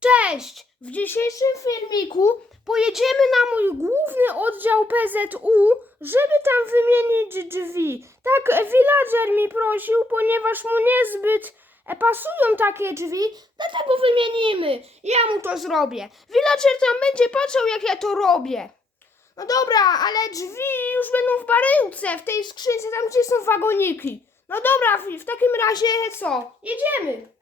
Cześć! W dzisiejszym filmiku pojedziemy na mój główny oddział PZU, żeby tam wymienić drzwi. Tak villager mi prosił, ponieważ mu niezbyt e, pasują takie drzwi, dlatego wymienimy. Ja mu to zrobię. Villager tam będzie patrzał, jak ja to robię. No dobra, ale drzwi już będą w baryłce, w tej skrzynce, tam gdzie są wagoniki. No dobra, w takim razie co? Jedziemy.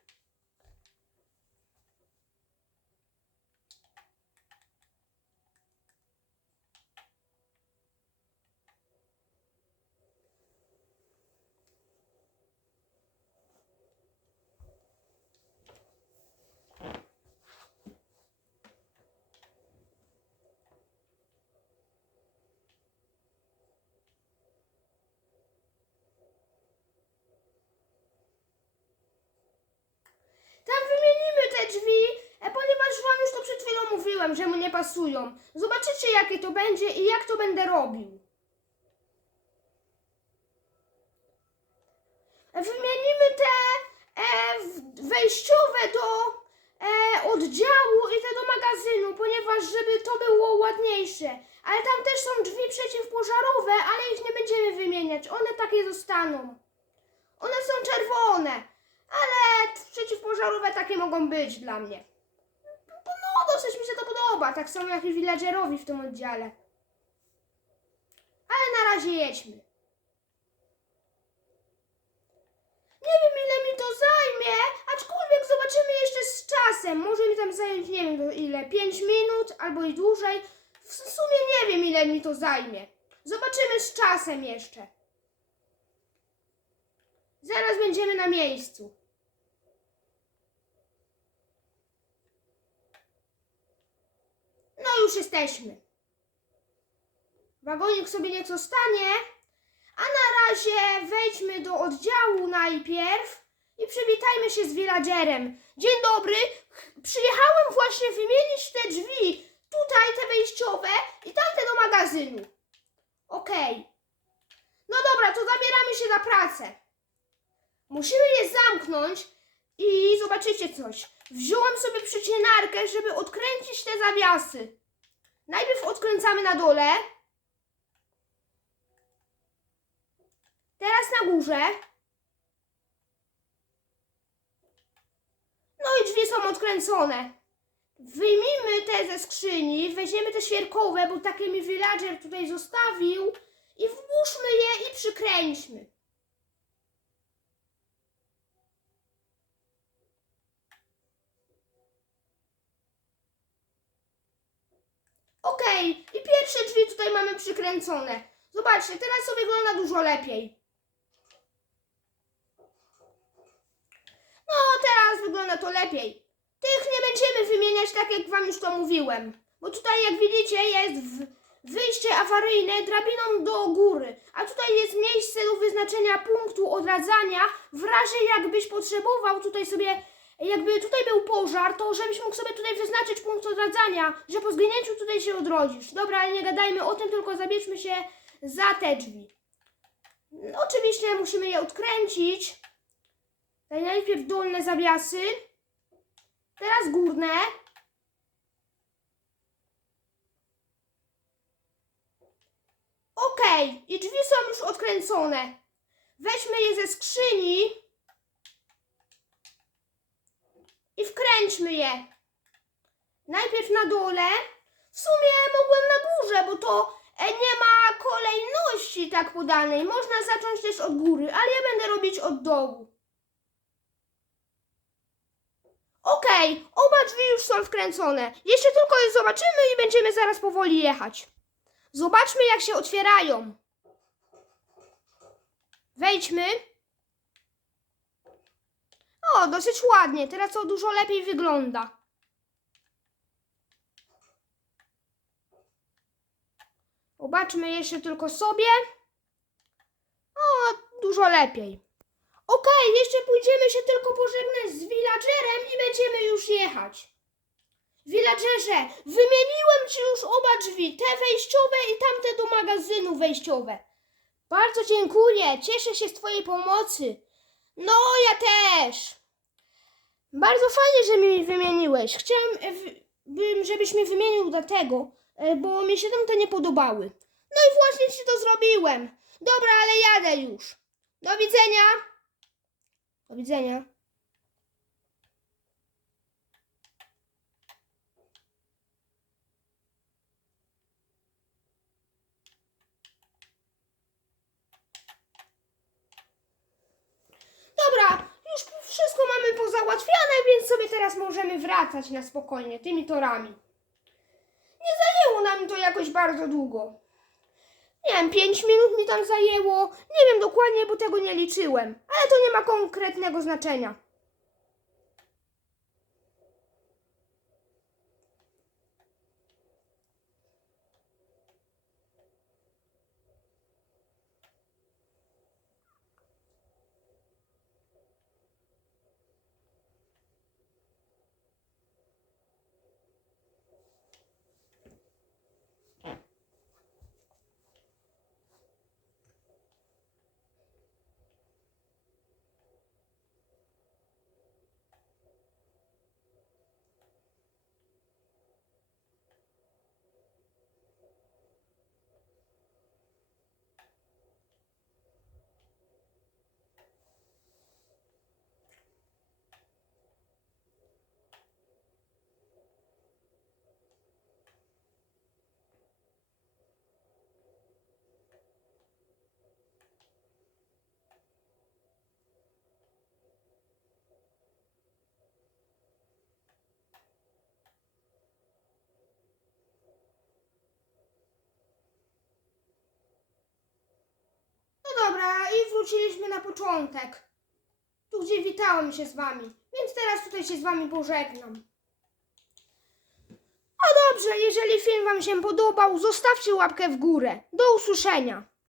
Tam wymienimy te drzwi, e, to przed chwilą mówiłem, że mu nie pasują. Zobaczycie jakie to będzie i jak to będę robił. Wymienimy te e, wejściowe do e, oddziału i te do magazynu, ponieważ żeby to było ładniejsze. Ale tam też są drzwi przeciwpożarowe, ale ich nie będziemy wymieniać. One takie zostaną. One są czerwone. Ale przeciwpożarowe takie mogą być dla mnie. No, dosyć mi się to podoba, tak samo jak i villagerowi w tym oddziale. Ale na razie jedźmy. Nie wiem ile mi to zajmie, aczkolwiek zobaczymy jeszcze z czasem. Może mi tam zająć, nie wiem ile, 5 minut albo i dłużej. W sumie nie wiem ile mi to zajmie. Zobaczymy z czasem jeszcze. Zaraz będziemy na miejscu. No już jesteśmy. Wagonik sobie nieco stanie, a na razie wejdźmy do oddziału najpierw i przywitajmy się z villagerem. Dzień dobry, Ch- przyjechałem właśnie wymienić te drzwi, tutaj te wejściowe i tamte do magazynu. Okej. No dobra, to zabieramy się za pracę. Musimy je zamknąć i zobaczycie coś. Wziąłem sobie przycinarkę, żeby odkręcić te zawiasy. Najpierw odkręcamy na dole. Teraz na górze. No i drzwi są odkręcone. Wyjmijmy te ze skrzyni, weźmiemy te świerkowe, bo takie mi villager tutaj zostawił i włóżmy je i przykręćmy. Okej, i pierwsze drzwi tutaj mamy przykręcone. Zobaczcie, teraz to wygląda dużo lepiej. No, teraz wygląda to lepiej. Tych nie będziemy wymieniać tak, jak wam już to mówiłem. Bo tutaj, jak widzicie, jest wyjście awaryjne drabiną do góry. A tutaj jest miejsce do wyznaczenia punktu odradzania. W razie jakbyś potrzebował tutaj sobie, jakby tutaj był pożar, to żebyś mógł sobie tutaj wyznaczyć punkt odradzania, że po zginięciu tutaj się odrodzisz. Dobra, ale nie gadajmy o tym, tylko zabierzmy się za te drzwi. Oczywiście musimy je odkręcić. Najpierw dolne zawiasy. Teraz górne. Okej, i drzwi są już odkręcone. Weźmy je ze skrzyni i wkręćmy je. Najpierw na dole. W sumie mogłem na górze, bo to e, nie ma kolejności tak podanej. Można zacząć też od góry, ale ja będę robić od dołu. Okej, oba drzwi już są wkręcone. Jeszcze tylko je zobaczymy i będziemy zaraz powoli jechać. Zobaczmy, jak się otwierają. Wejdźmy. Dosyć ładnie. Teraz to dużo lepiej wygląda. Zobaczmy jeszcze tylko sobie. O, dużo lepiej. Okej, jeszcze pójdziemy się tylko pożegnać z villagerem i będziemy już jechać. Villagerze, wymieniłem ci już oba drzwi, te wejściowe i tamte do magazynu wejściowe. Bardzo dziękuję, cieszę się z twojej pomocy. No, ja też. Bardzo fajnie, że mi wymieniłeś. Chciałem, e, bym, żebyś mi wymienił dlatego, e, bo mi się tamte nie podobały. No i właśnie ci to zrobiłem. Dobra, ale jadę już. Do widzenia. Do widzenia. Dobra, już wszystko mamy pozałatwiane, więc sobie teraz możemy wracać na spokojnie tymi torami. Nie zajęło nam to jakoś bardzo długo. Nie wiem, 5 minut mi tam zajęło. Nie wiem dokładnie, bo tego nie liczyłem. Ale to nie ma konkretnego znaczenia. Dobra, i wróciliśmy na początek. Tu, gdzie witałem się z wami. Więc teraz tutaj się z wami pożegnam. No dobrze, jeżeli film wam się podobał, zostawcie łapkę w górę. Do usłyszenia.